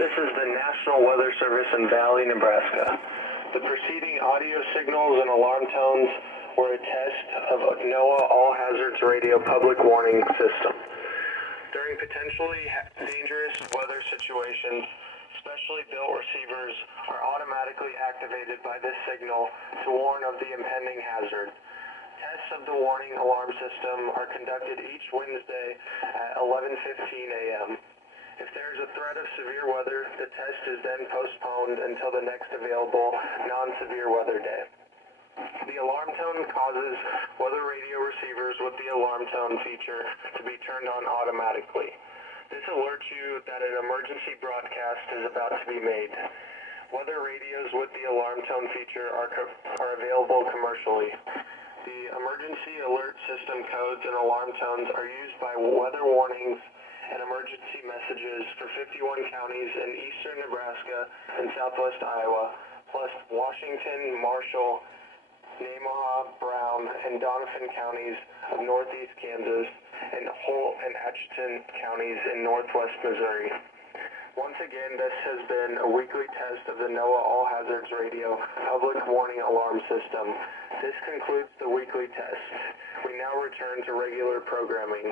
This is the National Weather Service in Valley, Nebraska. The preceding audio signals and alarm tones were a test of NOAA All Hazards Radio Public Warning System. During potentially dangerous weather situations, specially built receivers are automatically activated by this signal to warn of the impending hazard. Tests of the warning alarm system are conducted each Wednesday at 11:15 a.m. If there is a threat of severe weather, the test is then postponed until the next available non-severe weather day. The alarm tone causes weather radio receivers with the alarm tone feature to be turned on automatically. This alerts you that an emergency broadcast is about to be made. Weather radios with the alarm tone feature are available commercially. The emergency alert system codes and alarm tones are used by weather warnings and emergency messages for 51 counties in eastern Nebraska and southwest Iowa, plus Washington, Marshall, Nemaha, Brown, and Donovan counties of northeast Kansas, and Holt and Atchison counties in northwest Missouri. Once again, this has been a weekly test of the NOAA All Hazards Radio Public Warning Alarm System. This concludes the weekly test. We now return to regular programming.